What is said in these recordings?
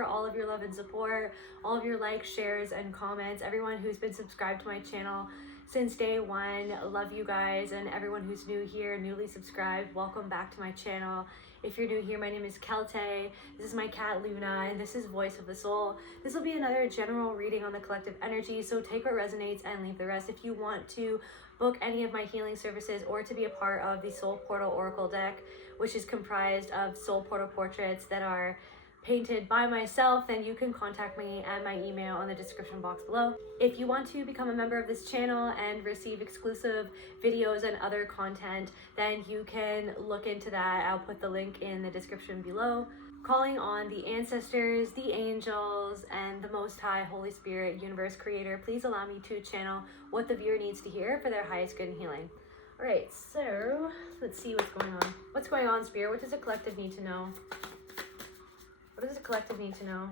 for all of your love and support, all of your likes, shares, and comments. Everyone who's been subscribed to my channel since day one, love you guys. And everyone who's new here, newly subscribed, welcome back to my channel. If you're new here, my name is Kelte. This is my cat Luna, and this is Voice of the Soul. This will be another general reading on the collective energy, so take what resonates and leave the rest. If you want to book any of my healing services or to be a part of the Soul Portal Oracle deck, which is comprised of soul portal portraits that are painted by myself, then you can contact me at my email on the description box below. If you want to become a member of this channel and receive exclusive videos and other content, then you can look into that. I'll put the link in the description below. Calling on the ancestors, the angels, and the Most High, Holy Spirit, Universe, Creator, please allow me to channel what the viewer needs to hear for their highest good and healing. All right, so let's see what's going on. What's going on, Spirit? What does the collective need to know? What does the collective need to know?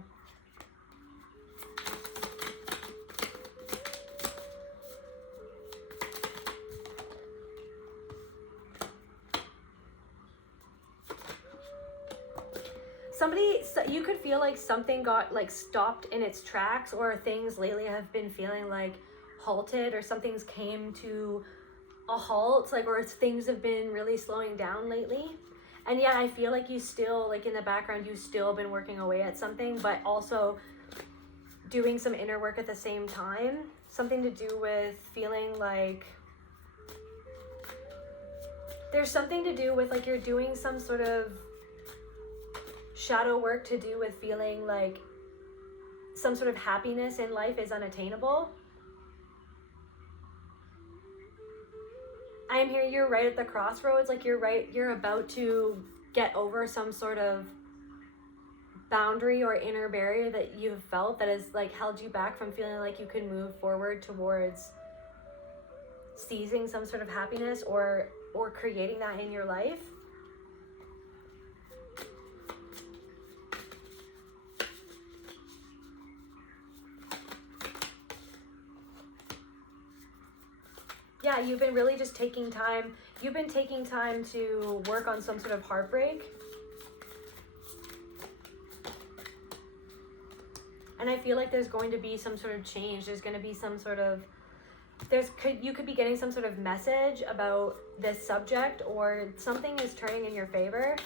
You could feel like something got like stopped in its tracks, or things lately have been feeling like halted, or something's came to a halt, like, or things have been really slowing down lately. And yet I feel like you still, like in the background, you've still been working away at something, but also doing some inner work at the same time. Something to do with feeling like there's something to do with like you're doing some sort of shadow work to do with feeling like some sort of happiness in life is unattainable. I am here, you're right at the crossroads, like you're about to get over some sort of boundary or inner barrier that you've felt that has like held you back from feeling like you can move forward towards seizing some sort of happiness or creating that in your life. Yeah, you've been really just taking time. You've been taking time to work on some sort of heartbreak. And I feel like there's going to be some sort of change. There's going to be some sort of, you could be getting some sort of message about this subject, or something is turning in your favor.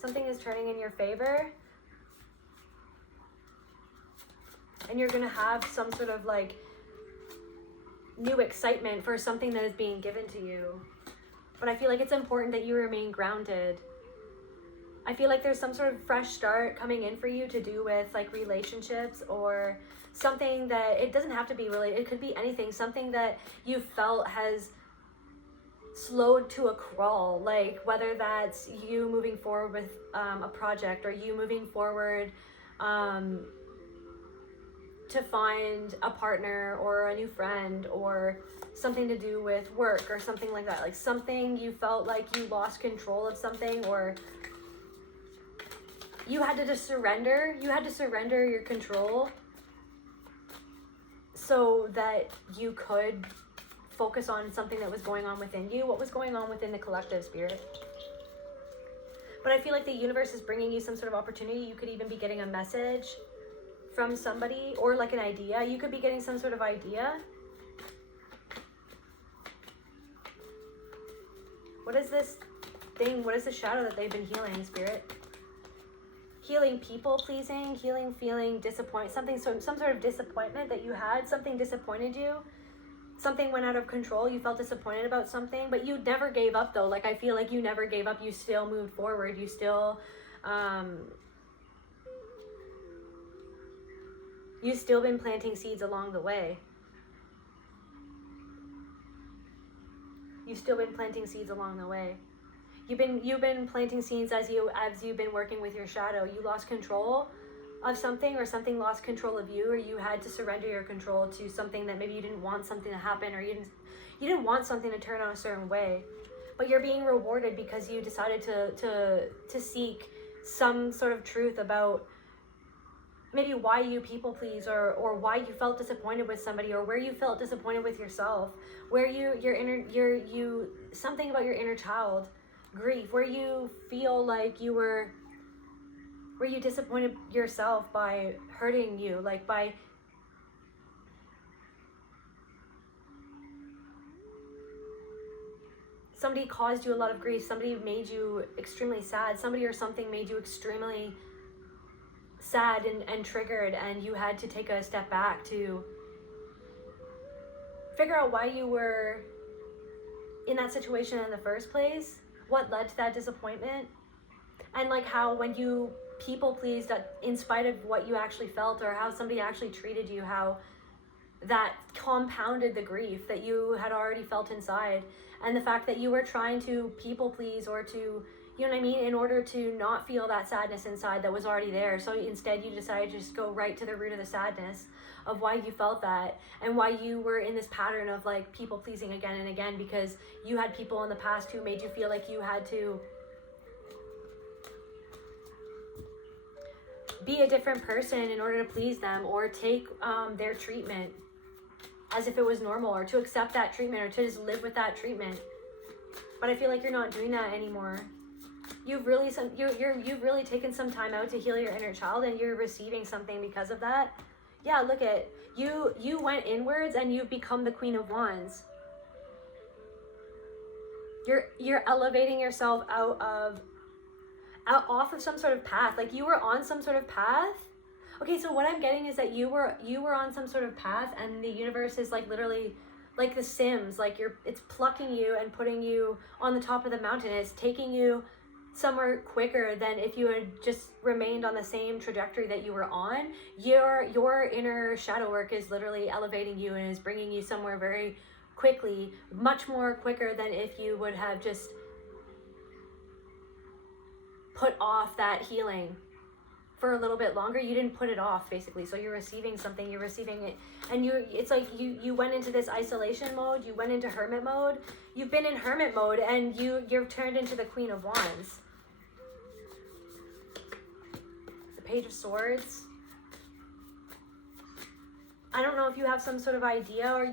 Something is turning in your favor. And you're going to have some sort of like new excitement for something that is being given to you. But I feel like it's important that you remain grounded. I feel like there's some sort of fresh start coming in for you to do with like relationships, or something that, it doesn't have to be related, it could be anything, something that you felt has slowed to a crawl, like whether that's you moving forward with a project, or you moving forward to find a partner or a new friend, or something to do with work or something like that. Like something you felt like you lost control of something, or you had to just surrender. You had to surrender your control so that you could focus on something that was going on within you. What was going on within the collective, Spirit? But I feel like the universe is bringing you some sort of opportunity. You could even be getting a message from somebody, or like an idea. You could be getting some sort of idea. What is this thing? What is the shadow that they've been healing, Spirit? Healing people pleasing, healing feeling disappointed, some sort of disappointment that you had. Something disappointed you. Something went out of control. You felt disappointed about something, but you never gave up though. Like I feel like you never gave up. You still moved forward. You still you've still been planting seeds along the way. You've still been planting seeds along the way. You've been planting seeds as you've been working with your shadow. You lost control of something, or something lost control of you, or you had to surrender your control to something that maybe you didn't want something to happen, or you didn't want something to turn out a certain way. But you're being rewarded because you decided to seek some sort of truth about maybe why you people please, or why you felt disappointed with somebody, or where you felt disappointed with yourself, where something about your inner child grief, where you feel like you were where you disappointed yourself by hurting you, like by somebody caused you a lot of grief, somebody made you extremely sad, somebody or something made you extremely sad and triggered, and you had to take a step back to figure out why you were in that situation in the first place, what led to that disappointment, and like how when you people pleased in spite of what you actually felt or how somebody actually treated you, how that compounded the grief that you had already felt inside, and the fact that you were trying to people please or to, you know what I mean, in order to not feel that sadness inside that was already there. So instead you decided to just go right to the root of the sadness of why you felt that and why you were in this pattern of like people pleasing again and again, because you had people in the past who made you feel like you had to be a different person in order to please them, or take their treatment as if it was normal, or to accept that treatment, or to just live with that treatment. But I feel like you're not doing that anymore. You've really taken some time out to heal your inner child, and you're receiving something because of that. Yeah, look at you. You went inwards, and you've become the Queen of Wands. You're elevating yourself off of some sort of path. Like you were on some sort of path. Okay, so what I'm getting is that you were on some sort of path, and the universe is like literally like the Sims, like it's plucking you and putting you on the top of the mountain. It's taking you somewhere quicker than if you had just remained on the same trajectory that you were on. Your inner shadow work is literally elevating you and is bringing you somewhere very quickly, much more quicker than if you would have just put off that healing for a little bit longer. You didn't put it off, basically. So you're receiving something, you're receiving it, and it's like you went into this isolation mode, you went into hermit mode. You've been in hermit mode, and you're turned into the Queen of Wands. The Page of Swords. I don't know if you have some sort of idea, or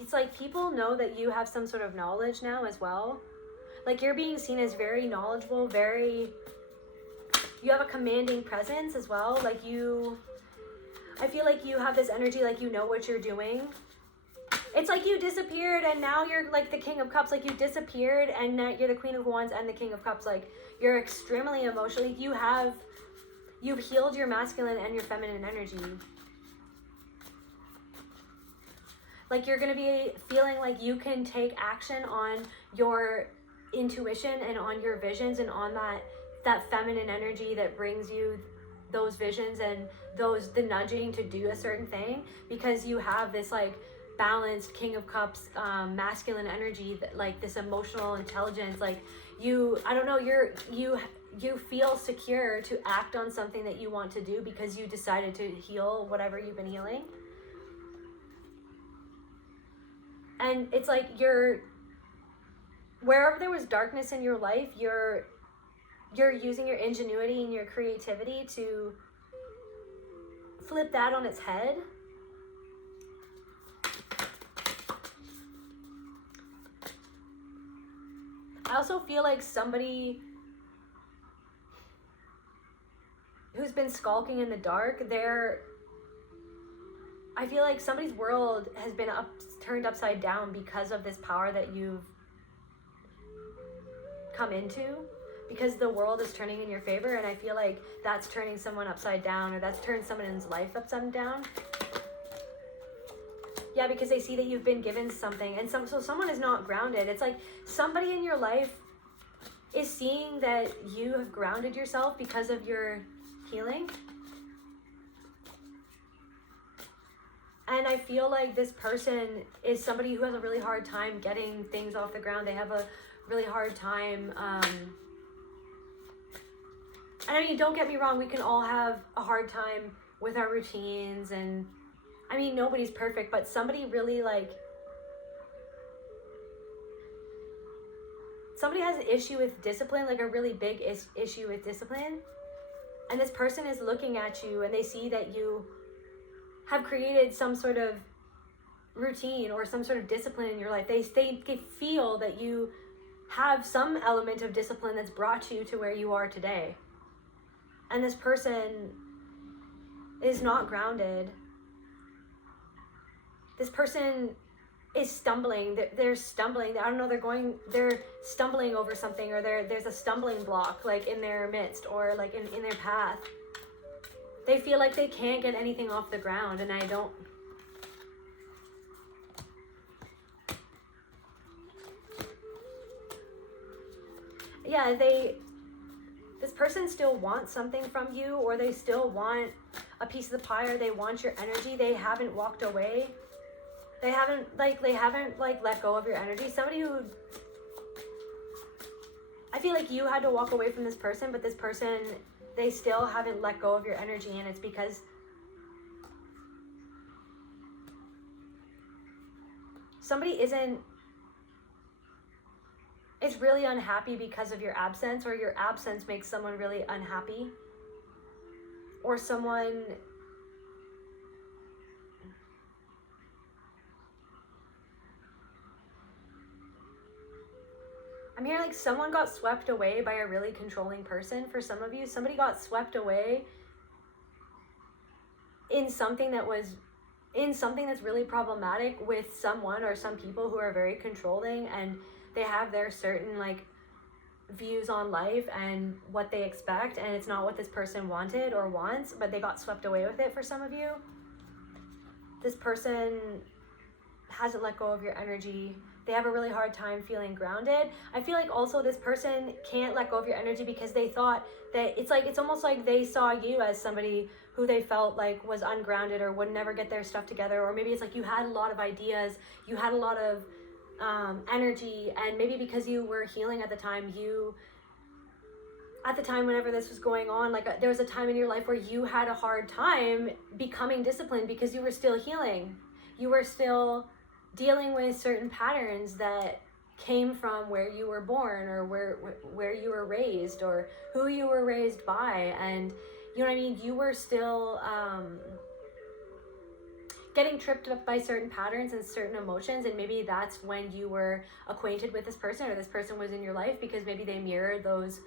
it's like people know that you have some sort of knowledge now as well. Like you're being seen as very knowledgeable, you have a commanding presence as well. Like I feel like you have this energy, like you know what you're doing. It's like you disappeared and now you're like the King of Cups. Like you disappeared and now you're the Queen of Wands and the King of Cups. Like you're extremely emotionally, you've healed your masculine and your feminine energy. Like you're going to be feeling like you can take action on your intuition and on your visions and on that feminine energy that brings you those visions and the nudging to do a certain thing, because you have this like balanced King of Cups masculine energy, that like this emotional intelligence. Like you feel secure to act on something that you want to do because you decided to heal whatever you've been healing. And it's like wherever there was darkness in your life, you're using your ingenuity and your creativity to flip that on its head. I also feel like somebody who's been skulking in the dark, I feel like somebody's world has been turned upside down because of this power that you've come into, because the world is turning in your favor, and I feel like that's turning someone upside down, or that's turned someone's life upside down. Yeah, because they see that you've been given something, and so someone is not grounded. It's like somebody in your life is seeing that you have grounded yourself because of your healing. And I feel like this person is somebody who has a really hard time getting things off the ground. They have a really hard time. And I mean, don't get me wrong, we can all have a hard time with our routines. And I mean, nobody's perfect, but somebody really somebody has an issue with discipline, like a really big issue with discipline. And this person is looking at you and they see that you have created some sort of routine or some sort of discipline in your life. They feel that you have some element of discipline that's brought you to where you are today. and this person is not grounded. This person is stumbling. They're stumbling. I don't know, they're stumbling over something, or there's a stumbling block like in their midst, or like in their path. They feel like they can't get anything off the ground, and I don't. Yeah, this person still wants something from you, or they still want a piece of the pie, or they want your energy. They haven't walked away. They haven't let go of your energy. Somebody who, I feel like you had to walk away from this person, but this person, they still haven't let go of your energy, and it's because somebody is really unhappy because of your absence, or your absence makes someone really unhappy, or someone, I'm hearing like someone got swept away by a really controlling person. For some of you, somebody got swept away in something that's really problematic with someone or some people who are very controlling, and they have their certain like views on life and what they expect, and it's not what this person wanted or wants, but they got swept away with it. For some of you, this person hasn't let go of your energy. They have a really hard time feeling grounded. I feel like also this person can't let go of your energy because they thought that it's almost like they saw you as somebody who they felt like was ungrounded or would never get their stuff together, or maybe it's like you had a lot of ideas, you had a lot of energy, and maybe because you were healing at the time, whenever this was going on, like there was a time in your life where you had a hard time becoming disciplined because you were still healing. You were still dealing with certain patterns that came from where you were born, or where you were raised, or who you were raised by, and you know what I mean? You were still getting tripped up by certain patterns and certain emotions, and maybe that's when you were acquainted with this person, or this person was in your life because maybe they mirrored those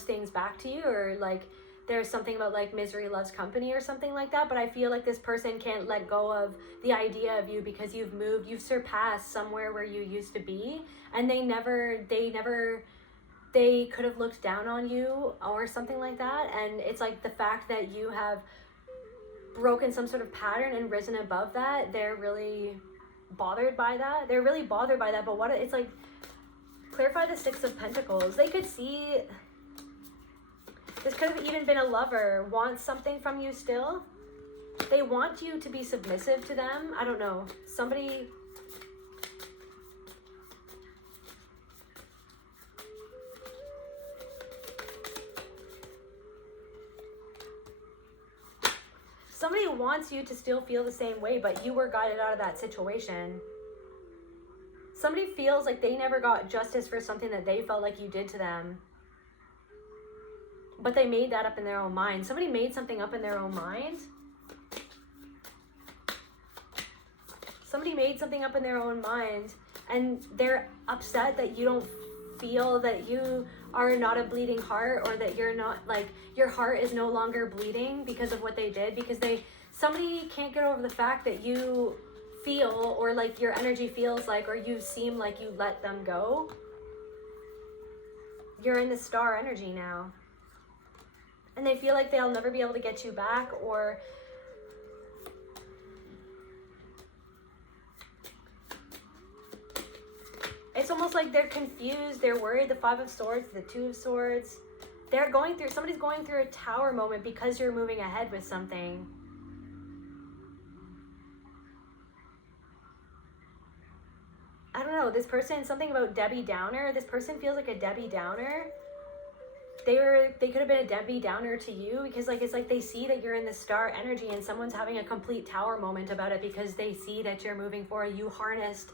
things back to you, or like there's something about like misery loves company or something like that. But I feel like this person can't let go of the idea of you because you've moved, you've surpassed somewhere where you used to be, and they could have looked down on you or something like that. And it's like the fact that you have broken some sort of pattern and risen above that, they're really bothered by that. But what it's like, clarify the Six of Pentacles. They could see, this could have even been a lover, wants something from you still. They want you to be submissive to them. I don't know. Somebody wants you to still feel the same way, but you were guided out of that situation. Somebody feels like they never got justice for something that they felt like you did to them, but they made that up in their own mind. Somebody made something up in their own mind. Somebody made something up in their own mind, and they're upset that you don't feel that you are not a bleeding heart, or that you're not, like, your heart is no longer bleeding because of what they did, because somebody can't get over the fact that you feel, or like your energy feels like, or you seem like you let them go. You're in the star energy now, and they feel like they'll never be able to get you back, or it's almost like they're confused, they're worried. The Five of Swords, the Two of Swords, somebody's going through a tower moment because you're moving ahead with something. I don't know, this person, something about Debbie Downer. This person feels like a Debbie Downer. They could have been a Debbie Downer to you, because like it's like they see that you're in the star energy, and someone's having a complete tower moment about it because they see that you're moving forward. You harnessed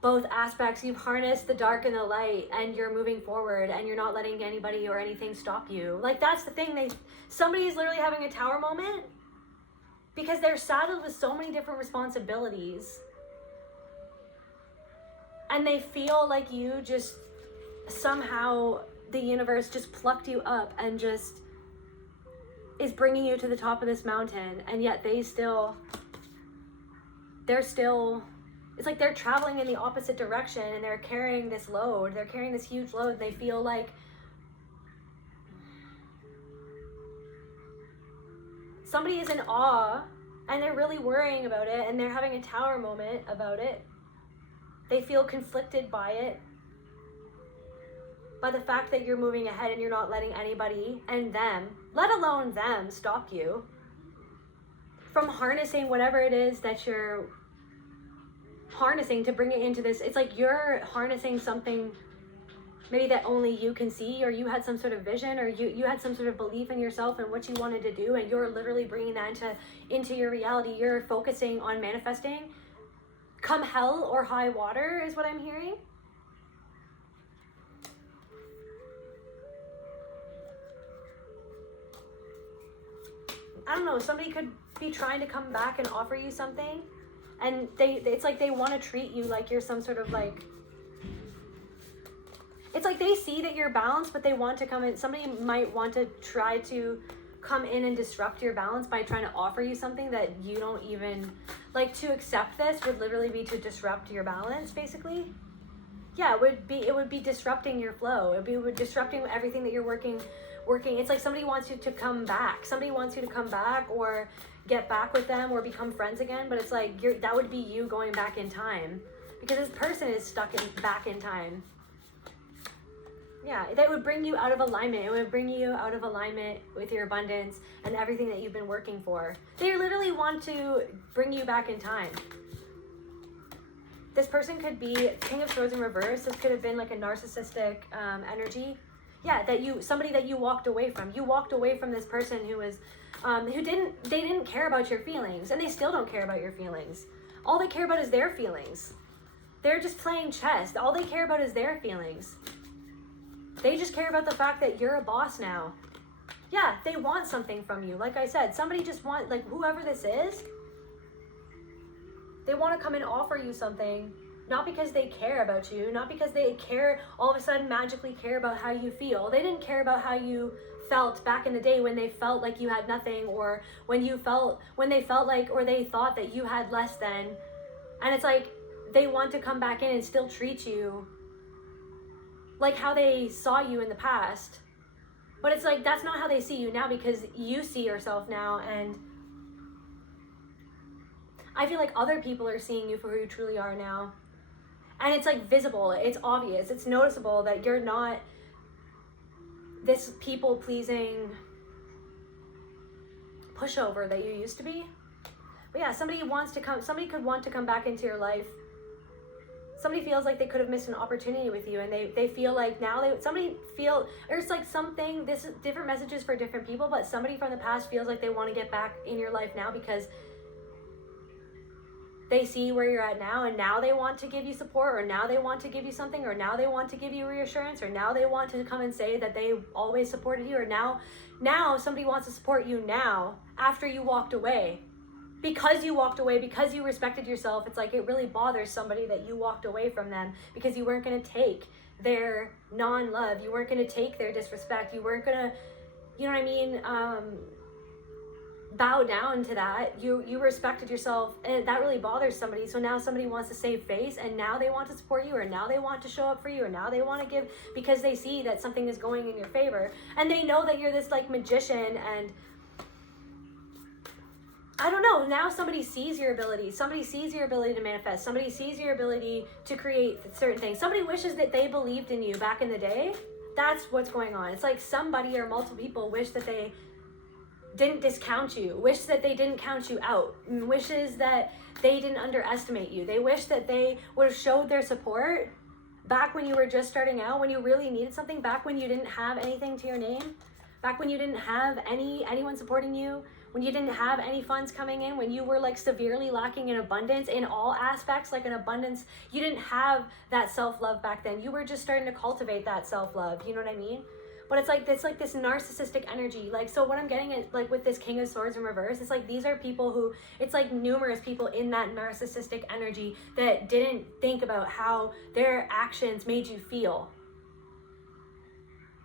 both aspects. You've harnessed the dark and the light, and you're moving forward, and you're not letting anybody or anything stop you. Like, that's the thing. Somebody is literally having a tower moment because they're saddled with so many different responsibilities, and they feel like you just somehow, the universe just plucked you up and just is bringing you to the top of this mountain, and yet they're still, it's like they're traveling in the opposite direction, and they're carrying this load. They're carrying this huge load. They feel like somebody is in awe, and they're really worrying about it, and they're having a tower moment about it. They feel conflicted by it, by the fact that you're moving ahead and you're not letting anybody and them, let alone them, stop you from harnessing whatever it is that you're harnessing to bring it into this. It's like you're harnessing something maybe that only you can see, or you had some sort of vision, or you had some sort of belief in yourself and what you wanted to do, and you're literally bringing that into your reality. You're focusing on manifesting come hell or high water is what I'm hearing. I don't know, somebody could be trying to come back and offer you something, and it's like they want to treat you like you're some sort of like, it's like they see that you're balanced, but they want to come in. Somebody might want to try to come in and disrupt your balance by trying to offer you something that you don't even, like, to accept this would literally be to disrupt your balance, basically. Yeah, it would be disrupting your flow. It would be disrupting everything that you're working. It's like somebody wants you to come back. Somebody wants you to come back or get back with them or become friends again, but it's like that would be you going back in time, because this person is stuck back in time. Yeah, that would bring you out of alignment. It would bring you out of alignment with your abundance and everything that you've been working for. They literally want to bring you back in time. This person could be King of Swords in reverse. This could have been like a narcissistic energy. Yeah, somebody that you walked away from. You walked away from this person who was, they didn't care about your feelings, and they still don't care about your feelings. All they care about is their feelings. They're just playing chess. All they care about is their feelings. They just care about the fact that you're a boss now. Yeah, they want something from you. Like I said, somebody just want, like, whoever this is, they want to come and offer you something, not because they care about you, not because they care, all of a sudden magically care about how you feel. They didn't care about how you felt back in the day when they felt like you had nothing, or when they felt like, or they thought that you had less than. And it's like, they want to come back in and still treat you like how they saw you in the past. But it's like, that's not how they see you now, because you see yourself now, and I feel like other people are seeing you for who you truly are now. And it's like visible, it's obvious, it's noticeable that you're not this people-pleasing pushover that you used to be. But yeah, somebody could want to come back into your life. Somebody feels like they could have missed an opportunity with you, and they feel like now or it's like something, this is different messages for different people, but somebody from the past feels like they want to get back in your life now because they see where you're at now, and now they want to give you support, or now they want to give you something, or now they want to give you reassurance, or now they want to come and say that they always supported you, or now somebody wants to support you now after you walked away. Because you walked away, because you respected yourself. It's like it really bothers somebody that you walked away from them because you weren't going to take their non-love. You weren't going to take their disrespect. You weren't going to, you know what I mean, bow down to that. You respected yourself, and that really bothers somebody. So now somebody wants to save face, and now they want to support you, or now they want to show up for you, or now they want to give because they see that something is going in your favor. And they know that you're this like magician, and I don't know, now somebody sees your ability. Somebody sees your ability to manifest. Somebody sees your ability to create certain things. Somebody wishes that they believed in you back in the day. That's what's going on. It's like somebody or multiple people wish that they didn't discount you, wish that they didn't count you out, wishes that they didn't underestimate you. They wish that they would have showed their support back when you were just starting out, when you really needed something, back when you didn't have anything to your name, back when you didn't have anyone supporting you, when you didn't have any funds coming in, when you were like severely lacking in abundance in all aspects, like an abundance, you didn't have that self-love back then. You were just starting to cultivate that self-love, you know what I mean? But it's like this narcissistic energy. Like, so what I'm getting at, like with this King of Swords in reverse, it's like these are people who, it's like numerous people in that narcissistic energy that didn't think about how their actions made you feel.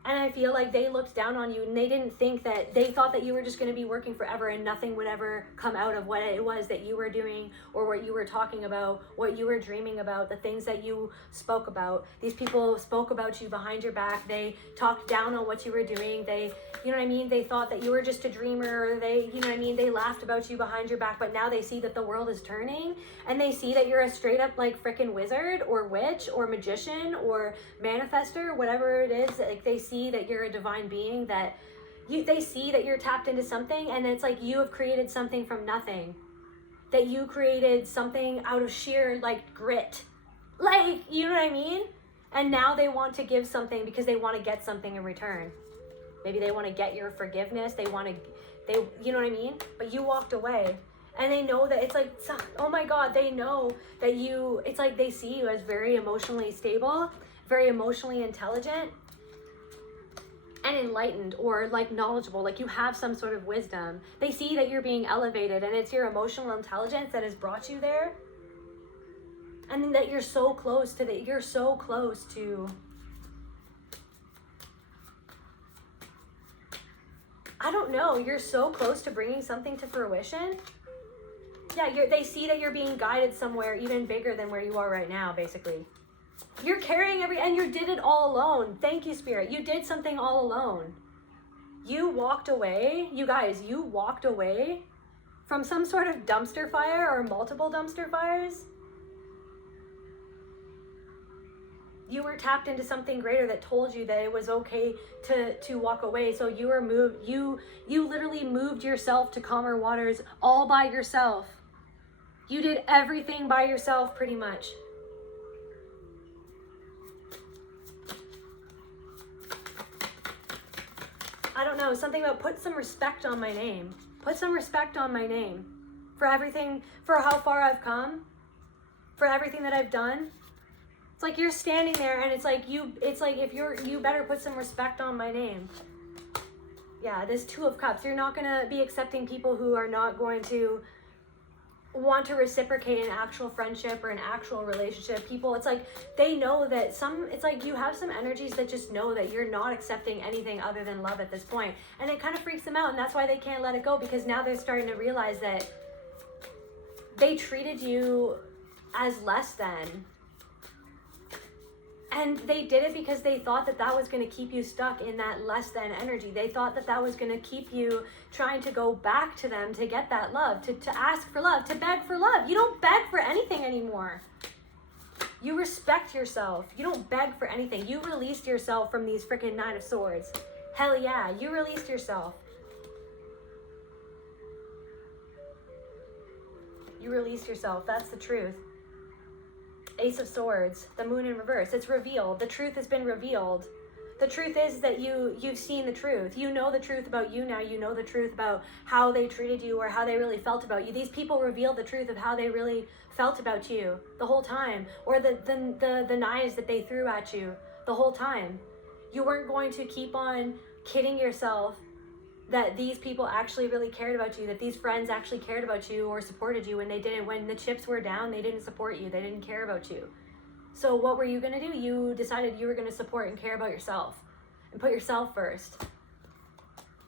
And I feel like they looked down on you, and they didn't think that, they thought that you were just going to be working forever and nothing would ever come out of what it was that you were doing, or what you were talking about, what you were dreaming about, the things that you spoke about. These people spoke about you behind your back. They talked down on what you were doing. They, you know what I mean? They thought that you were just a dreamer, or they, you know what I mean? They laughed about you behind your back, but now they see that the world is turning, and they see that you're a straight up like freaking wizard or witch or magician or manifester, whatever it is. Like, they see that you're a divine being, that they see that you're tapped into something, and it's like you have created something from nothing, that you created something out of sheer like grit, like, you know what I mean? And now they want to give something because they want to get something in return. Maybe they want to get your forgiveness, they you know what I mean? But you walked away, and they know that it's like, oh my God, they know that you, it's like they see you as very emotionally stable, very emotionally intelligent, and enlightened, or like knowledgeable, like you have some sort of wisdom. They see that you're being elevated, and it's your emotional intelligence that has brought you there. And that you're so close to I don't know, you're so close to bringing something to fruition. Yeah, they see that you're being guided somewhere even bigger than where you are right now, basically. You're carrying and you did it all alone. Thank you, Spirit. You did something all alone. You walked away, you guys, you walked away from some sort of dumpster fire or multiple dumpster fires. You were tapped into something greater that told you that it was okay to walk away. So you were moved, you literally moved yourself to calmer waters all by yourself. You did everything by yourself, pretty much. I don't know, something about put some respect on my name. Put some respect on my name. For everything, for how far I've come. For everything that I've done. It's like you're standing there, and it's like if you better put some respect on my name. Yeah, this Two of Cups. You're not going to be accepting people who are not going to want to reciprocate an actual friendship or an actual relationship. People, it's like they know that it's like you have some energies that just know that you're not accepting anything other than love at this point. And it kind of freaks them out, and that's why they can't let it go, because now they're starting to realize that they treated you as less than. And they did it because they thought that that was going to keep you stuck in that less than energy. They thought that that was going to keep you trying to go back to them to get that love, to ask for love, to beg for love. You don't beg for anything anymore. You respect yourself. You don't beg for anything. You released yourself from these freaking Nine of Swords. Hell yeah, you released yourself. You released yourself. That's the truth. Ace of Swords, the Moon in reverse. It's revealed. The truth has been revealed. The truth is that you've seen the truth. You know the truth about you now. You know the truth about how they treated you or how they really felt about you. These people revealed the truth of how they really felt about you the whole time, or the knives that they threw at you the whole time. You weren't going to keep on kidding yourself that these people actually really cared about you, that these friends actually cared about you or supported you when they didn't. When the chips were down, they didn't support you. They didn't care about you. So what were you going to do? You decided you were going to support and care about yourself and put yourself first.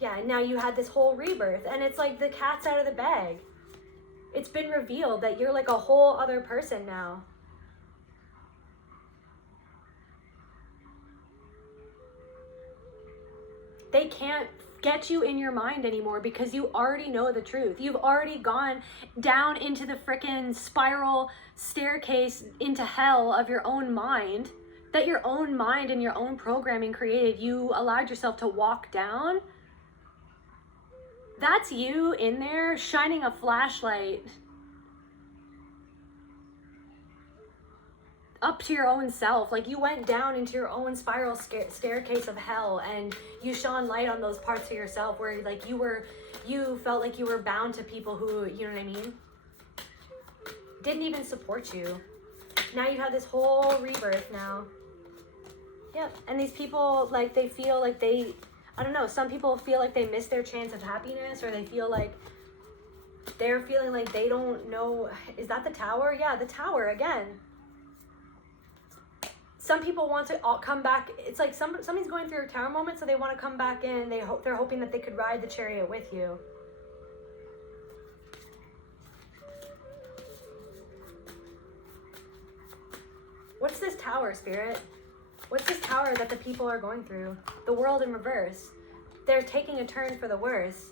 Yeah, and now you had this whole rebirth, and it's like the cat's out of the bag. It's been revealed that you're like a whole other person now. They can't get you in your mind anymore because you already know the truth. You've already gone down into the frickin' spiral staircase into hell of your own mind, that your own mind and your own programming created. You allowed yourself to walk down. That's you in there shining a flashlight up to your own self. Like, you went down into your own spiral staircase of hell, and you shone light on those parts of yourself where like you felt like you were bound to people who, you know what I mean, didn't even support you. Now you have this whole rebirth now. Yep. And these people, like, they feel like I don't know, some people feel like they missed their chance of happiness, or they feel like they're feeling like they don't know. Is that the Tower? Yeah, the Tower again. some people want to all come back. It's like somebody's going through a tower moment, so they want to come back in. They're hoping that they could ride the chariot with you. What's this tower, Spirit? What's this tower that the people are going through? The world in reverse. They're taking a turn for the worse.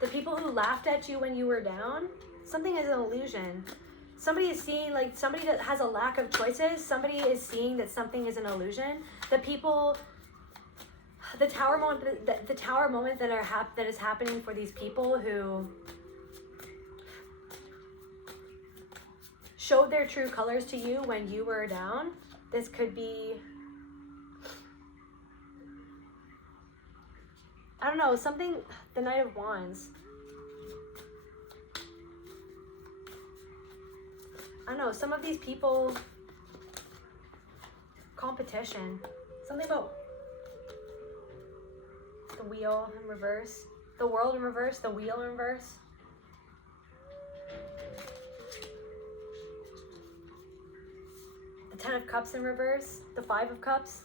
The people who laughed at you when you were down, something is an illusion. Somebody is seeing, like, somebody that has a lack of choices, somebody is seeing that something is an illusion. The people, the tower moment that is happening for these people who showed their true colors to you when you were down. This could be, I don't know, something, the Knight of Wands. I don't know, some of these people, competition. Something about the wheel in reverse, the world in reverse, the wheel in reverse. The Ten of Cups in reverse, the Five of Cups.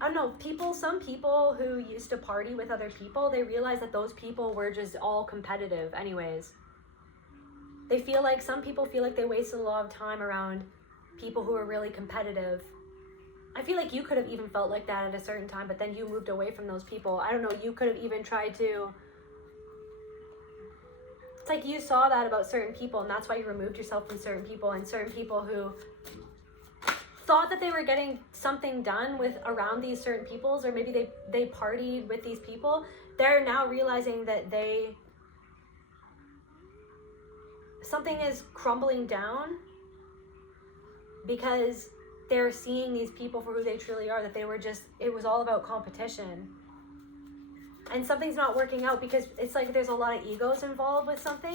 I don't know, some people who used to party with other people, they realize that those people were just all competitive anyways. Some people feel like they wasted a lot of time around people who are really competitive. I feel like you could have even felt like that at a certain time, but then you moved away from those people. I don't know, you could have even tried to, it's like you saw that about certain people, and that's why you removed yourself from certain people, and certain people who thought that they were getting something done with around these certain peoples, or maybe they partied with these people. They're now realizing that something is crumbling down because they're seeing these people for who they truly are, that it was all about competition. And something's not working out because it's like there's a lot of egos involved with something.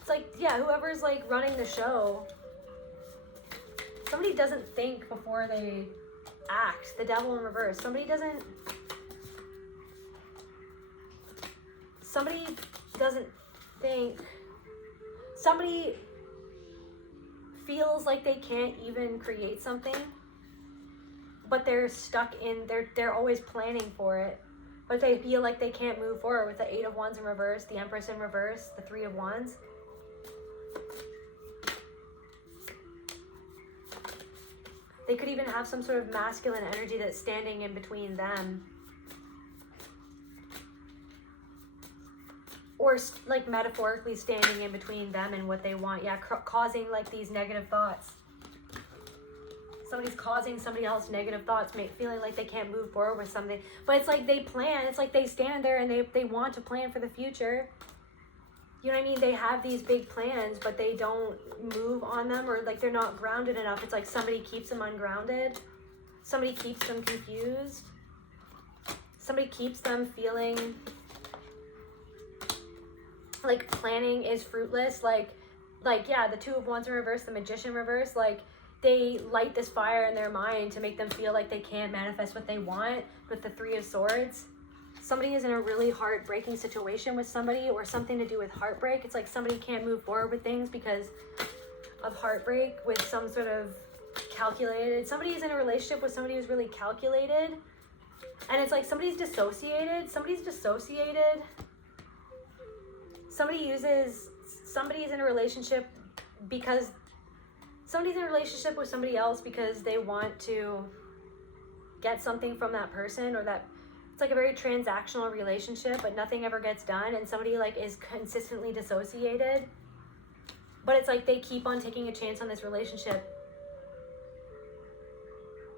It's like, yeah, whoever's like running the show, somebody doesn't think before they act. The Devil in reverse. Somebody doesn't think. Somebody feels like they can't even create something, but they're stuck in, they're always planning for it, but they feel like they can't move forward with the Eight of Wands in reverse, the Empress in reverse, the Three of Wands. They could even have some sort of masculine energy that's standing in between them. Or like metaphorically standing in between them and what they want. Yeah, causing like these negative thoughts. Somebody's causing somebody else negative thoughts, feeling like they can't move forward with something. But it's like they plan. It's like they stand there and they want to plan for the future. You know what I mean? They have these big plans, but they don't move on them, or like they're not grounded enough. It's like somebody keeps them ungrounded. Somebody keeps them confused. Somebody keeps them feeling like planning is fruitless. Like yeah, the Two of Wands in reverse, the Magician in reverse, like they light this fire in their mind to make them feel like they can't manifest what they want with the Three of Swords. Somebody is in a really heartbreaking situation with somebody, or something to do with heartbreak. It's like somebody can't move forward with things because of heartbreak with some sort of calculated. Somebody is in a relationship with somebody who's really calculated, and it's like somebody's dissociated. Somebody's in a relationship because somebody's in a relationship with somebody else because they want to get something from that person, or that it's like a very transactional relationship, but nothing ever gets done, and somebody like is consistently dissociated. But it's like they keep on taking a chance on this relationship.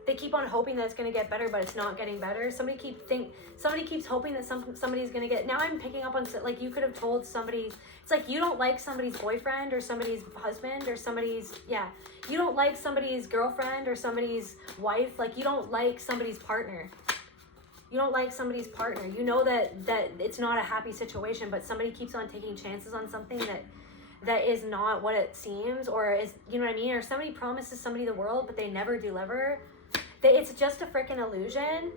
They keep on hoping that it's going to get better, but it's not getting better. Somebody keeps hoping that somebody's going to get. Now I'm picking up on, like, you could have told somebody, it's like you don't like somebody's boyfriend or somebody's husband or somebody's, yeah, you don't like somebody's girlfriend or somebody's wife. Like, you don't like somebody's partner. You don't like somebody's partner. You know that it's not a happy situation, but somebody keeps on taking chances on something that is not what it seems, or is, you know what I mean? Or somebody promises somebody the world, but they never deliver. It's just a freaking illusion.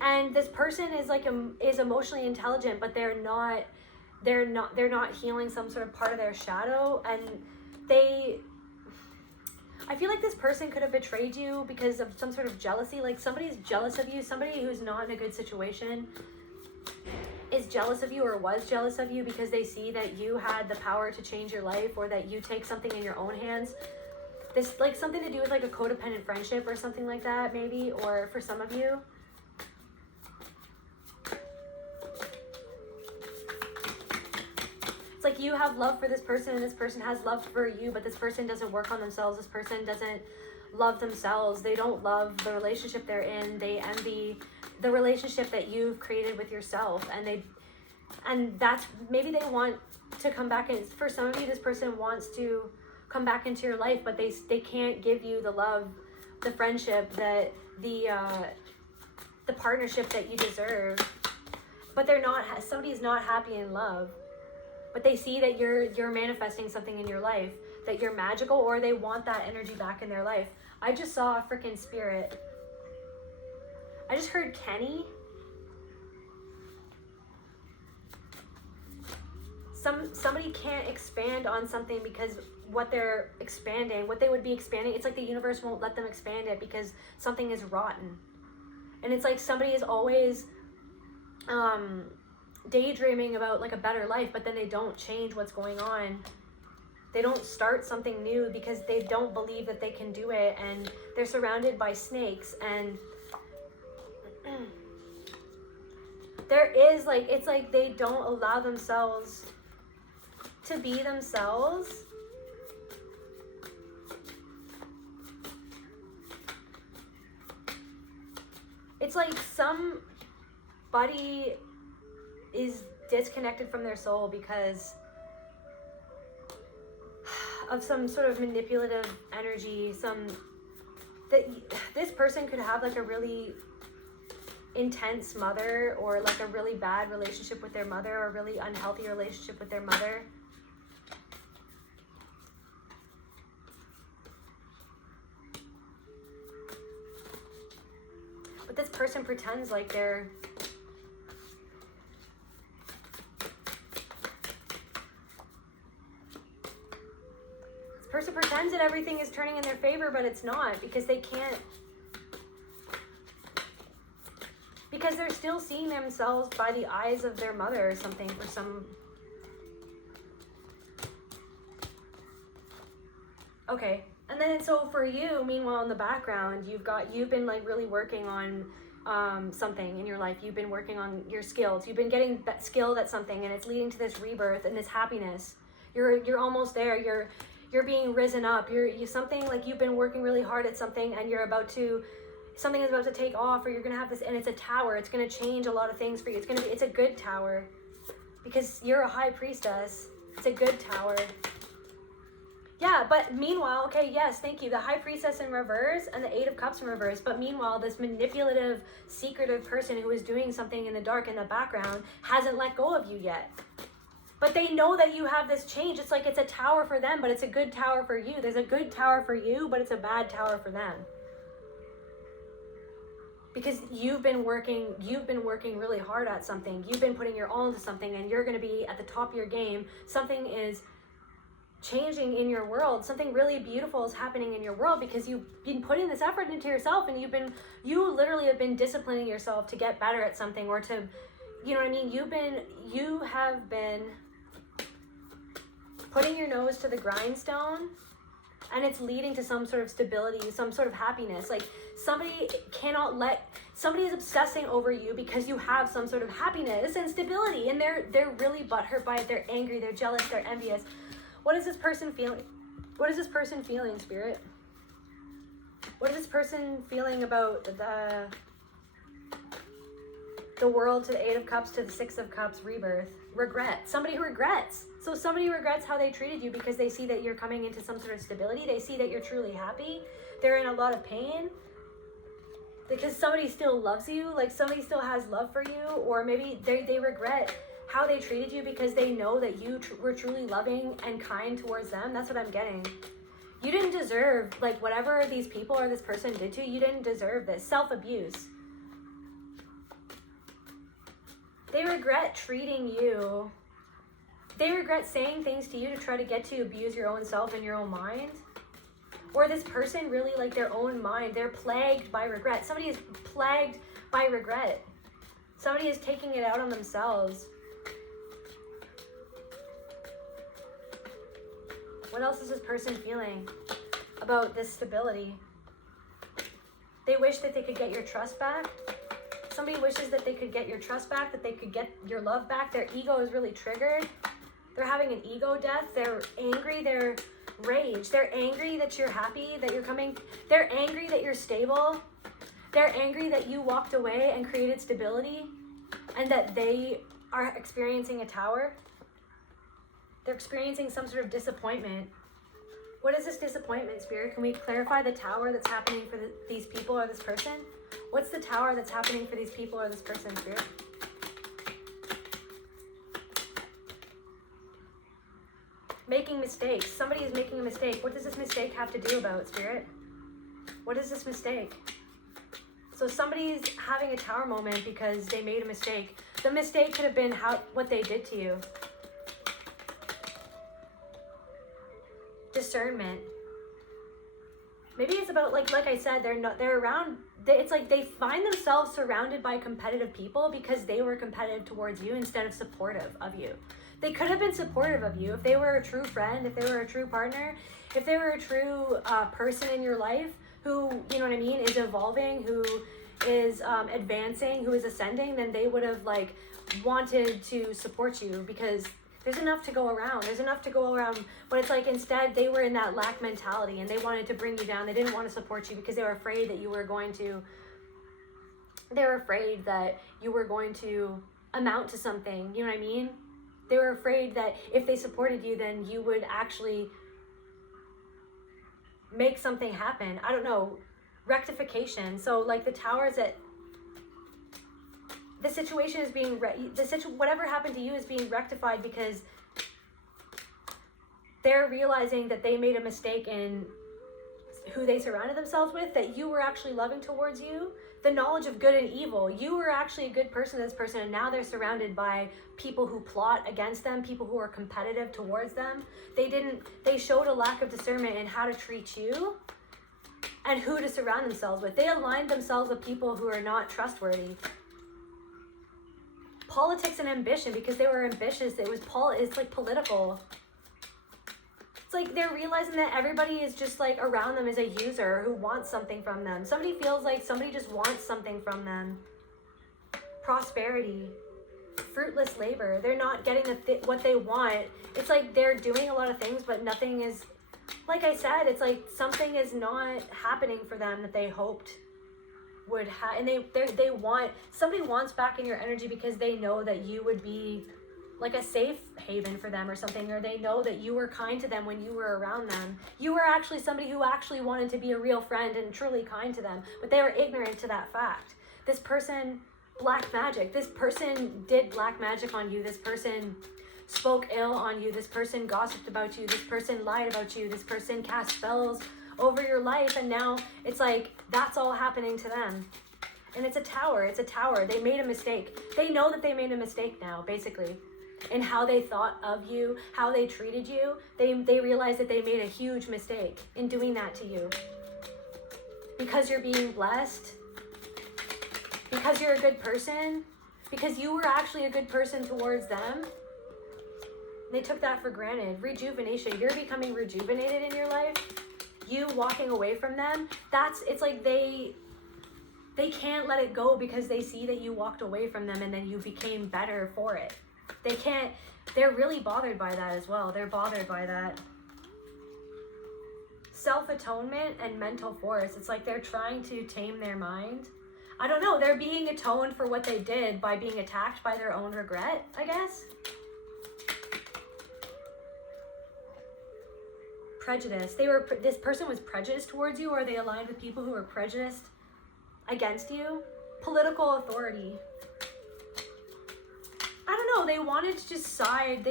And this person is like is emotionally intelligent, but they're not they're not healing some sort of part of their shadow, and I feel like this person could have betrayed you because of some sort of jealousy. Like somebody's jealous of you, somebody who's not in a good situation is jealous of you or was jealous of you because they see that you had the power to change your life, or that you take something in your own hands. This like something to do with like a codependent friendship or something like that, maybe, or for some of you. It's like you have love for this person and this person has love for you, but this person doesn't work on themselves. This person doesn't love themselves. They don't love the relationship they're in. They envy the relationship that you've created with yourself, and that's, maybe they want to come back. And for some of you, this person wants to come back into your life, but they can't give you the love, the friendship, that the partnership that you deserve. But somebody's not happy in love, but they see that you're manifesting something in your life, that you're magical, or they want that energy back in their life. I just saw a freaking spirit. I just heard Kenny. Somebody can't expand on something because what they're expanding, what they would be expanding, it's like the universe won't let them expand it because something is rotten. And it's like somebody is always daydreaming about like a better life, but then they don't change what's going on. They don't start something new because they don't believe that they can do it, and they're surrounded by snakes, and there is like, it's like they don't allow themselves to be themselves. It's like somebody is disconnected from their soul because of some sort of manipulative energy. This person could have like a really intense mother, or like a really bad relationship with their mother, or a really unhealthy relationship with their mother. But this person pretends like they're person pretends that everything is turning in their favor, but it's not, because they can't, because they're still seeing themselves by the eyes of their mother or something, for some. Okay. And then so for you, meanwhile, in the background, you've been like really working on something in your life. You've been working on your skills. You've been getting that skilled at something, and it's leading to this rebirth and this happiness. You're almost there. You're being risen up. You something like you've been working really hard at something, and something is about to take off, or you're gonna have this, and it's a tower. It's gonna change a lot of things for you. It's a good tower, because you're a high priestess. It's a good tower. Yeah, but meanwhile, okay, yes, thank you. The High Priestess in reverse and the Eight of Cups in reverse. But meanwhile, this manipulative, secretive person who is doing something in the dark in the background hasn't let go of you yet. But they know that you have this change. It's like it's a tower for them, but it's a good tower for you. There's a good tower for you, but it's a bad tower for them. Because you've been working really hard at something. You've been putting your all into something, and you're going to be at the top of your game. Something is changing in your world. Something really beautiful is happening in your world, because you've been putting this effort into yourself, and you literally have been disciplining yourself to get better at something, or to, you know what I mean? You have been putting your nose to the grindstone, and it's leading to some sort of stability, some sort of happiness. Like somebody is obsessing over you because you have some sort of happiness and stability, and they're really butthurt by it. They're angry, they're jealous, they're envious. What is this person feeling? What is this person feeling, Spirit? What is this person feeling about the world, to the Eight of Cups, to the Six of Cups, rebirth? Regret. Somebody who regrets. So somebody regrets how they treated you, because they see that you're coming into some sort of stability. They see that you're truly happy. They're in a lot of pain because somebody still loves you. Like somebody still has love for you, or maybe they regret how they treated you because they know that you were truly loving and kind towards them. That's what I'm getting. You didn't deserve, like, whatever these people or this person did to you, you didn't deserve this. Self-abuse. They regret treating you They regret saying things to you to try to get to abuse your own self and your own mind. Or this person really, like, their own mind, they're plagued by regret. Somebody is plagued by regret. Somebody is taking it out on themselves. What else is this person feeling about this stability? They wish that they could get your trust back. Somebody wishes that they could get your trust back, that they could get your love back. Their ego is really triggered. They're having an ego death. They're angry. They're rage. They're angry that you're happy, that you're coming. They're angry that you're stable. They're angry that you walked away and created stability and that they are experiencing a tower. They're experiencing some sort of disappointment. What is this disappointment, Spirit? Can we clarify the tower that's happening for these people or this person? What's the tower that's happening for these people or this person, Spirit? Making mistakes. Somebody is making a mistake. What does this mistake have to do about, Spirit? What is this mistake? So somebody's having a tower moment because they made a mistake. The mistake could have been what they did to you. Discernment. Maybe it's about, like I said, it's like they find themselves surrounded by competitive people because they were competitive towards you instead of supportive of you. They could have been supportive of you if they were a true friend, if they were a true partner, if they were a true person in your life who, you know what I mean, is evolving, who is advancing, who is ascending, then they would have, like, wanted to support you because there's enough to go around. There's enough to go around. But it's like instead they were in that lack mentality and they wanted to bring you down. They didn't want to support you because they were afraid that you were going to, amount to something. You know what I mean? They were afraid that if they supported you, then you would actually make something happen. I don't know. Rectification. So, like, the towers that the situation is being whatever happened to you is being rectified because they're realizing that they made a mistake in who they surrounded themselves with, that you were actually loving towards you, the knowledge of good and evil. You were actually a good person to this person, and now they're surrounded by people who plot against them, people who are competitive towards them. They showed a lack of discernment in how to treat you and who to surround themselves with. They aligned themselves with people who are not trustworthy. Politics and ambition, because they were ambitious. It's like political. It's like they're realizing that everybody is just, like, around them is a user who wants something from them. Somebody feels like somebody just wants something from them. Prosperity. Fruitless labor. They're not getting what they want. It's like they're doing a lot of things, but nothing is, like I said, it's like something is not happening for them that they hoped would and somebody wants back in your energy because they know that you would be like a safe haven for them or something, or they know that you were kind to them when you were around them. You were actually somebody who actually wanted to be a real friend and truly kind to them, but they were ignorant to that fact. This person, black magic, this person did black magic on you, this person spoke ill on you, this person gossiped about you, this person lied about you, this person cast spells over your life, and now it's like that's all happening to them. And it's a tower. They made a mistake. They know that they made a mistake now, basically, in how they thought of you, how they treated you. They realize that they made a huge mistake in doing that to you. Because you're being blessed, because you're a good person, because you were actually a good person towards them. They took that for granted. Rejuvenation. You're becoming rejuvenated in your life. You walking away from them, it's like they can't let it go because they see that you walked away from them and then you became better for it. They're really bothered by that as well. They're bothered by that. Self-atonement and mental force. It's like they're trying to tame their mind. I don't know, they're being atoned for what they did by being attacked by their own regret, I guess. Prejudice. This person was prejudiced towards you, or they aligned with people who were prejudiced against you. Political authority. I don't know, they wanted to just side.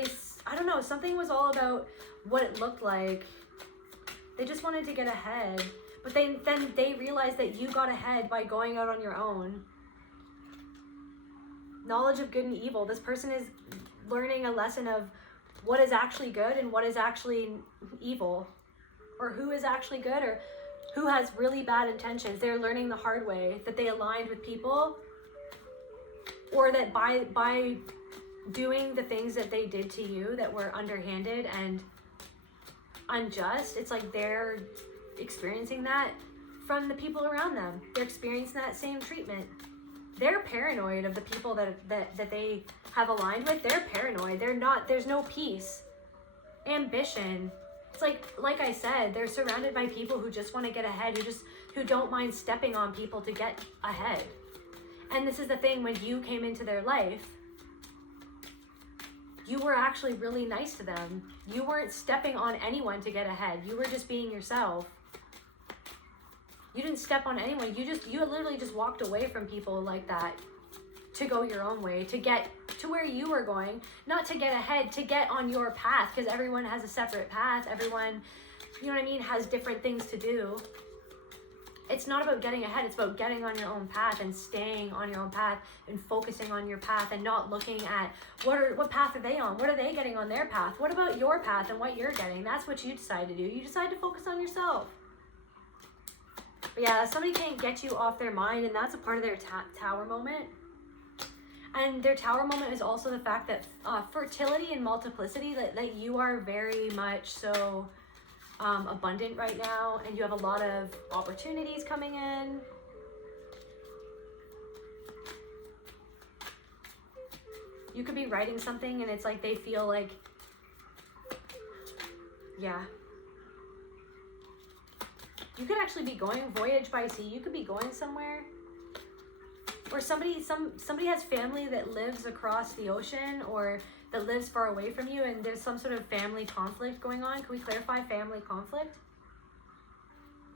I don't know, something was all about what it looked like. They just wanted to get ahead. But then they realized that you got ahead by going out on your own. Knowledge of good and evil. This person is learning a lesson of what is actually good and what is actually evil, or who is actually good or who has really bad intentions. They're learning the hard way that they aligned with people, or that by doing the things that they did to you that were underhanded and unjust, it's like they're experiencing that from the people around them. They're experiencing that same treatment. They're paranoid of the people that they have aligned with. They're paranoid. There's no peace. Ambition. It's like I said, they're surrounded by people who just want to get ahead, who don't mind stepping on people to get ahead. And this is the thing, when you came into their life, you were actually really nice to them. You weren't stepping on anyone to get ahead. You were just being yourself. You didn't step on anyone. You literally just walked away from people like that to go your own way, to get to where you were going, not to get ahead, to get on your path, because everyone has a separate path. Everyone, you know what I mean, has different things to do. It's not about getting ahead. It's about getting on your own path and staying on your own path and focusing on your path and not looking at what path are they on? What are they getting on their path? What about your path and what you're getting? That's what you decide to do. You decide to focus on yourself. But yeah, somebody can't get you off their mind, and that's a part of their tower moment. And their tower moment is also the fact that fertility and multiplicity, that you are very much so abundant right now, and you have a lot of opportunities coming in. You could be writing something and it's like they feel like, yeah. You could actually be going voyage by sea. You could be going somewhere. Or somebody has family that lives across the ocean or that lives far away from you, and there's some sort of family conflict going on. Can we clarify family conflict?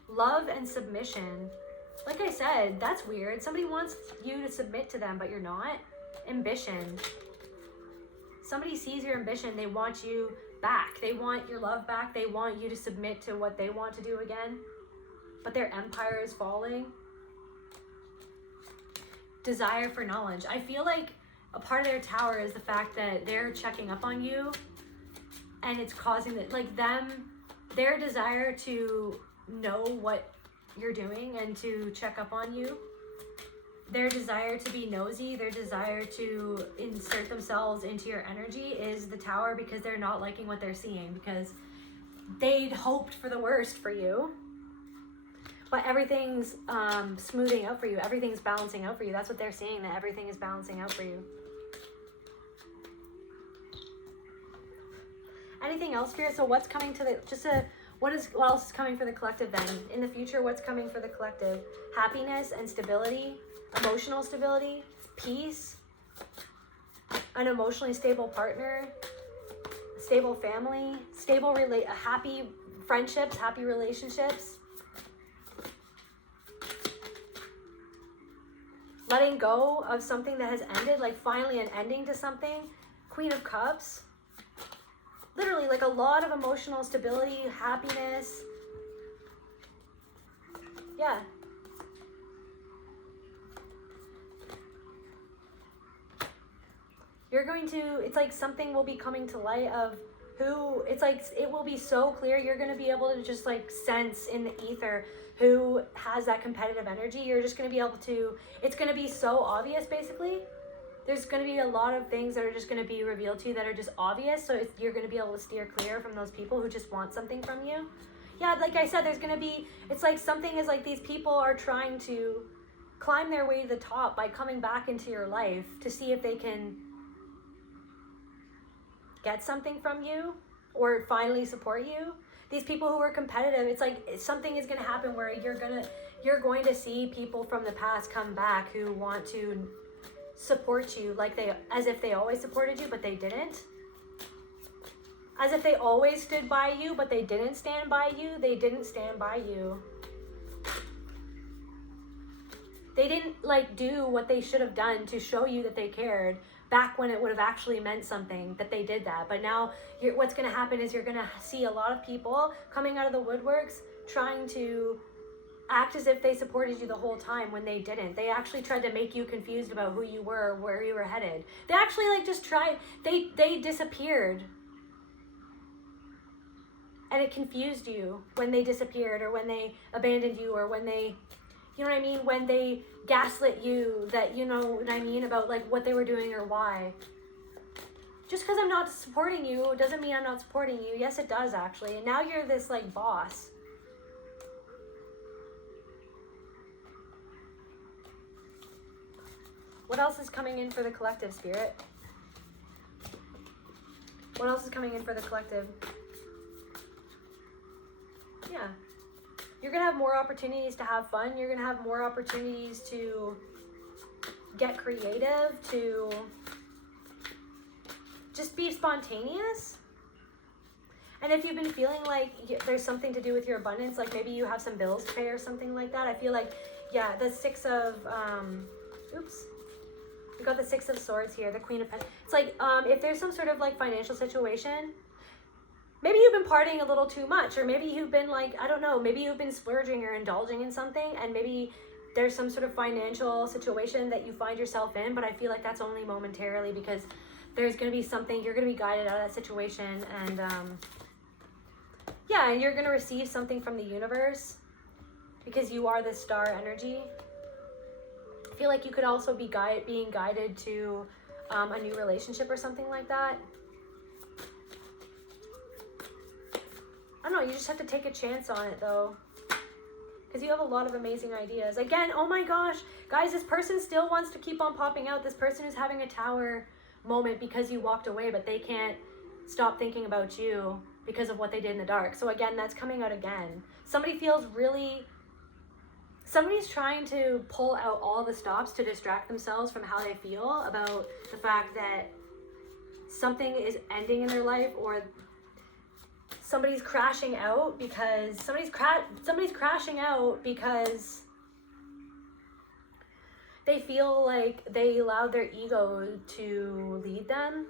Love and submission. Like I said, that's weird. Somebody wants you to submit to them, but you're not. Ambition. Somebody sees your ambition. They want you back. They want your love back. They want you to submit to what they want to do again. But their empire is falling. Desire for knowledge. I feel like a part of their tower is the fact that they're checking up on you, and it's causing their desire to know what you're doing and to check up on you. Their desire to be nosy, their desire to insert themselves into your energy is the tower, because they're not liking what they're seeing, because they'd hoped for the worst for you. But everything's smoothing out for you. Everything's balancing out for you. That's what they're seeing, that everything is balancing out for you. Anything else, Spirit? So what's coming to what else is coming for the collective then? In the future, what's coming for the collective? Happiness and stability, emotional stability, peace, an emotionally stable partner, stable family, happy friendships, happy relationships. Letting go of something that has ended, like finally an ending to something. Queen of Cups. Literally, like a lot of emotional stability, happiness. Yeah. You're going to, it's like something will be coming to light of who, it's like, it will be so clear. You're going to be able to just like sense in the ether who has that competitive energy. You're just going to be able to, it's going to be so obvious basically. There's going to be a lot of things that are just going to be revealed to you that are just obvious. So you're going to be able to steer clear from those people who just want something from you. Yeah, like I said, there's going to be, it's like something is like these people are trying to climb their way to the top by coming back into your life to see if they can get something from you or finally support you. These people who are competitive, it's like something is going to happen where you're going to see people from the past come back who want to support you as if they always supported you, but they didn't. As if they always stood by you, but they didn't stand by you. They didn't stand by you. They didn't do what they should have done to show you that they cared back when it would have actually meant something that they did that. But now what's going to happen is you're going to see a lot of people coming out of the woodworks trying to act as if they supported you the whole time when they didn't. They actually tried to make you confused about who you were, where you were headed. They actually just tried, they disappeared And it confused you when they disappeared, or when they abandoned you, or when they, you know what I mean? When they gaslit you, that, you know what I mean? About like what they were doing or why. Just because I'm not supporting you doesn't mean I'm not supporting you. Yes, it does actually. And now you're this like boss. What else is coming in for the collective, Spirit? What else is coming in for the collective? Yeah. You're going to have more opportunities to have fun. You're going to have more opportunities to get creative, to just be spontaneous. And if you've been feeling like there's something to do with your abundance, like maybe you have some bills to pay or something like that, I feel like, yeah, the Six of, we got the Six of Swords here, the Queen of Pentacles. It's like, if there's some sort of like financial situation, maybe you've been partying a little too much, or maybe you've been like, I don't know, maybe you've been splurging or indulging in something, and maybe there's some sort of financial situation that you find yourself in, but I feel like that's only momentarily, because there's going to be something, you're going to be guided out of that situation, and yeah, and you're going to receive something from the universe, because you are the star energy. I feel like you could also be being guided to a new relationship or something like that. I don't know, you just have to take a chance on it though, because you have a lot of amazing ideas. Again, oh my gosh, guys, this person still wants to keep on popping out. This person is having a tower moment because you walked away, but they can't stop thinking about you because of what they did in the dark. So again, that's coming out again. Somebody's trying to pull out all the stops to distract themselves from how they feel about the fact that something is ending in their life, or somebody's crashing out because somebody's crashing out because they feel like they allowed their ego to lead them,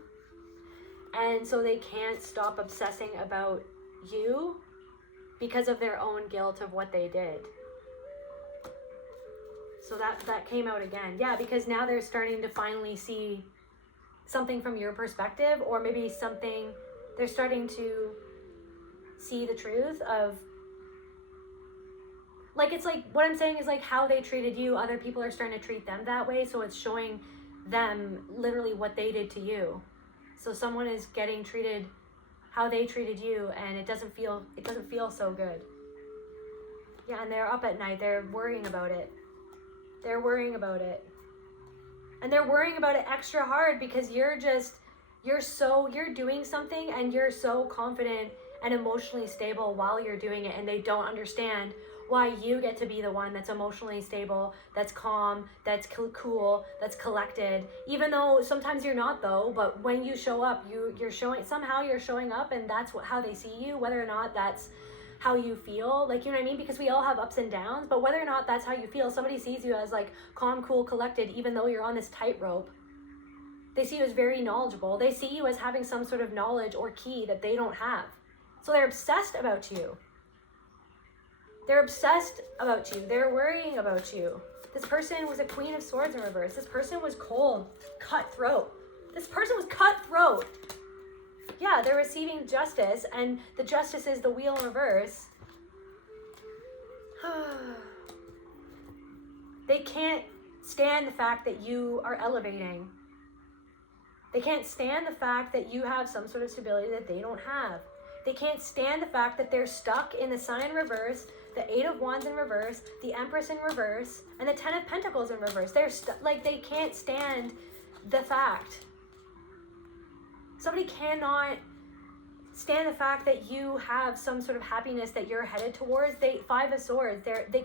and so they can't stop obsessing about you because of their own guilt of what they did. So that came out again. Yeah, because now they're starting to finally see something from your perspective, or maybe they're starting to see the truth of, like, it's like, what I'm saying is like how they treated you, other people are starting to treat them that way, so it's showing them literally what they did to you. So someone is getting treated how they treated you, and it doesn't feel so good. Yeah, and they're up at night, they're worrying about it. They're worrying about it. And they're worrying about it extra hard because you're doing something and you're so confident and emotionally stable while you're doing it, and they don't understand why you get to be the one that's emotionally stable, that's calm, that's cool, that's collected, even though sometimes you're not though. But when you show up, you're showing up, and that's how they see you, whether or not that's how you feel, like, you know what I mean? Because we all have ups and downs, but whether or not that's how you feel, somebody sees you as like calm, cool, collected, even though you're on this tightrope. They see you as very knowledgeable. They see you as having some sort of knowledge or key that they don't have. So they're obsessed about you. They're obsessed about you. They're worrying about you. This person was a Queen of Swords in reverse. This person was cold, cutthroat. This person was cutthroat. Yeah, they're receiving justice, and the justice is the Wheel in reverse. They can't stand the fact that you are elevating. They can't stand the fact that you have some sort of stability that they don't have. They can't stand the fact that they're stuck in the Sun in reverse, the Eight of Wands in reverse, the Empress in reverse, and the Ten of Pentacles in reverse. They can't stand the fact. Somebody cannot stand the fact that you have some sort of happiness that you're headed towards. Five of Swords, they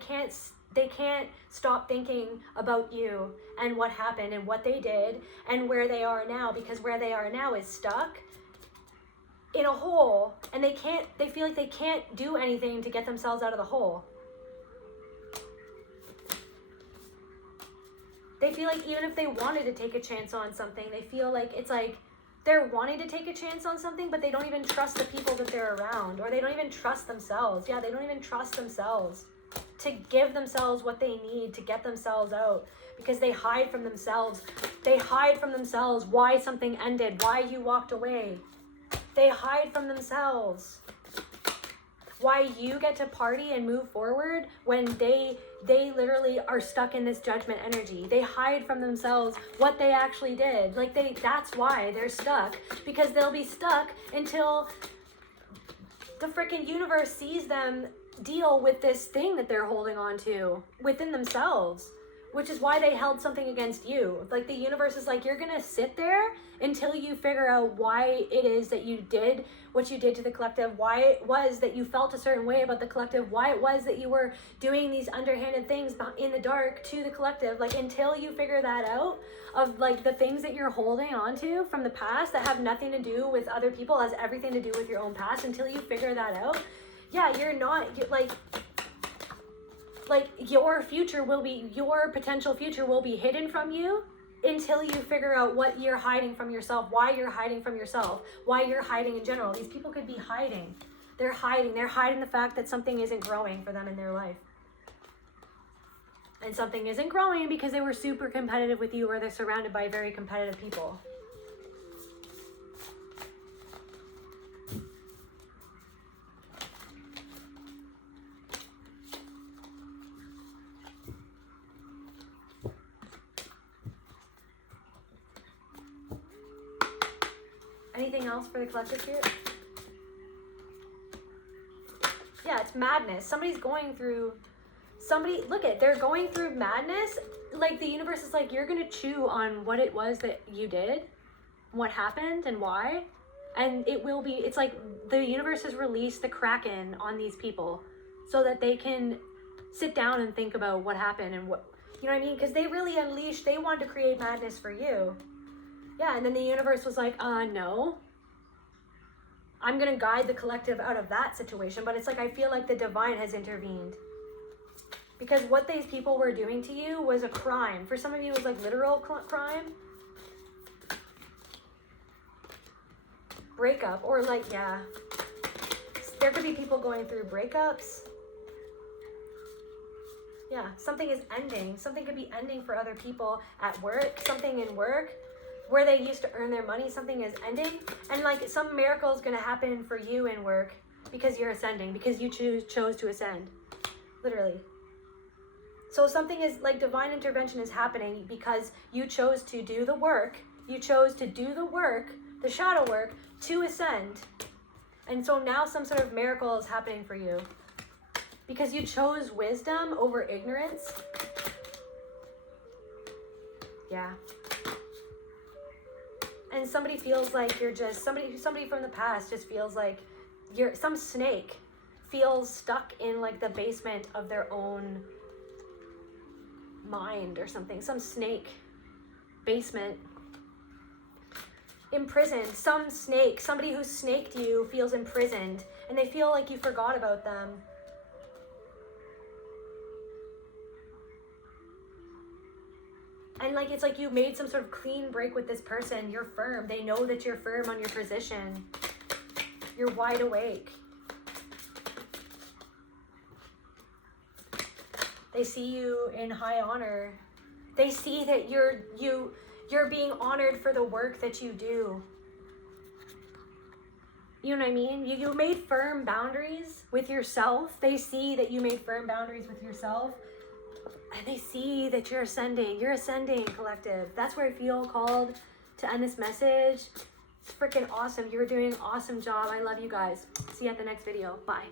can't stop thinking about you and what happened and what they did and where they are now, because where they are now is stuck in a hole, and they feel like they can't do anything to get themselves out of the hole. They feel like even if they wanted to take a chance on something, they feel like it's like they're wanting to take a chance on something, but they don't even trust the people that they're around, or they don't even trust themselves. Yeah, they don't even trust themselves to give themselves what they need to get themselves out, because they hide from themselves. They hide from themselves why something ended, why you walked away. They hide from themselves. why you get to party and move forward when they literally are stuck in this judgment energy. They hide from themselves what they actually did. Like that's why they're stuck, because they'll be stuck until the freaking universe sees them deal with this thing that they're holding on to within themselves, which is why they held something against you. Like the universe is like, you're gonna sit there until you figure out why it is that you did what you did to the collective, why it was that you felt a certain way about the collective, why it was that you were doing these underhanded things in the dark to the collective. Like until you figure that out, of like the things that you're holding on to from the past that have nothing to do with other people, has everything to do with your own past, until you figure that out, yeah, you're like your future will be, your potential future will be hidden from you until you figure out what you're hiding from yourself, why you're hiding from yourself, why you're hiding in general. These people could be hiding. They're hiding the fact that something isn't growing for them in their life. And something isn't growing because they were super competitive with you, or they're surrounded by very competitive people. Anything else for the collective here? Yeah, it's madness. Somebody's going through, they're going through madness. Like the universe is like, you're gonna chew on what it was that you did, what happened and why. And it's like the universe has released the Kraken on these people so that they can sit down and think about what happened and what, you know what I mean? Because they really unleashed, they wanted to create madness for you. Yeah, and then the universe was like, no. I'm going to guide the collective out of that situation. But it's like, I feel like the divine has intervened. Because what these people were doing to you was a crime. For some of you, it was like literal crime. Breakup, or like, yeah. There could be people going through breakups. Yeah, something is ending. Something could be ending for other people at work. Something in work where they used to earn their money, something is ending. And like some miracle is going to happen for you in work because you're ascending, because you chose to ascend. Literally. So something is like divine intervention is happening because you chose to do the work. You chose to do the work, the shadow work, to ascend. And so now some sort of miracle is happening for you because you chose wisdom over ignorance. Yeah. And somebody feels like you're just, somebody from the past just feels like some snake feels stuck in like the basement of their own mind or something. Some snake basement, imprisoned. Some snake, somebody who snaked you feels imprisoned and they feel like you forgot about them. And like, it's like you made some sort of clean break with this person. You're firm. They know that you're firm on your position. You're wide awake. They see you in high honor. They see that you're being honored for the work that you do. You know what I mean? You made firm boundaries with yourself. They see that you made firm boundaries with yourself. And they see that you're ascending. You're ascending, collective. That's where I feel called to end this message. It's freaking awesome. You're doing an awesome job. I love you guys. See you at the next video. Bye.